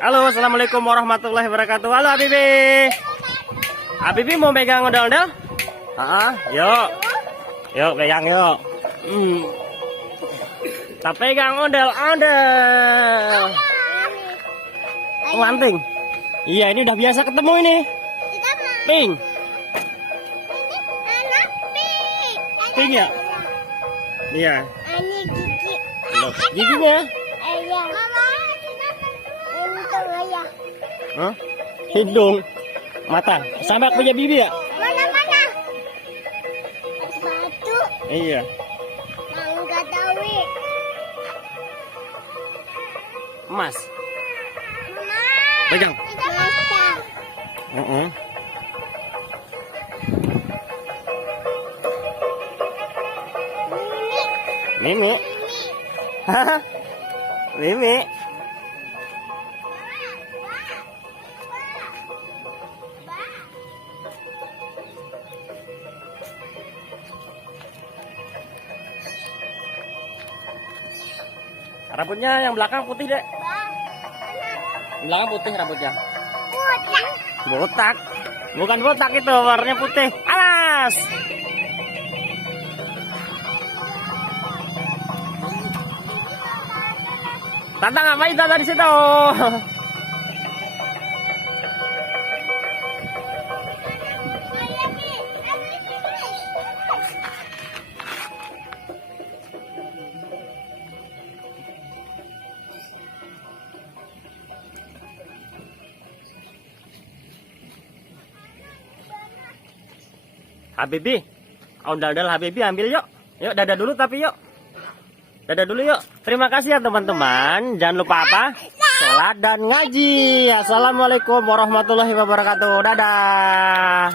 Halo, assalamualaikum warahmatullahi wabarakatuh. Halo Habibi. Habibi mau pegang ondel-ondel? Yuk. Yuk pegang yuk. Kita pegang ondel-ondel. Lanting. Iya, ini udah biasa ketemu ini. Pink. Pink ya? Iya. Ini gigi. Giginya? Ayah. Ayah. Hah? Hidung, mata, sama punya bibi ya? Mana? Batu. Iya. Mangga dawi. Emas. Mama. Pegang. Kita masak. Mimi. Haha. Mimi. Rambutnya yang belakang putih dek. Belakang putih rambutnya. Botak. Bukan botak itu, warnanya putih. Alas. Tata ngapain Tata di situ? Habibi, ondel-ondel Habibi ambil yuk. Yuk dadah dulu tapi yuk. Dadah dulu yuk. Terima kasih ya teman-teman. Jangan lupa apa? Sholat dan ngaji. Assalamualaikum warahmatullahi wabarakatuh. Dadah.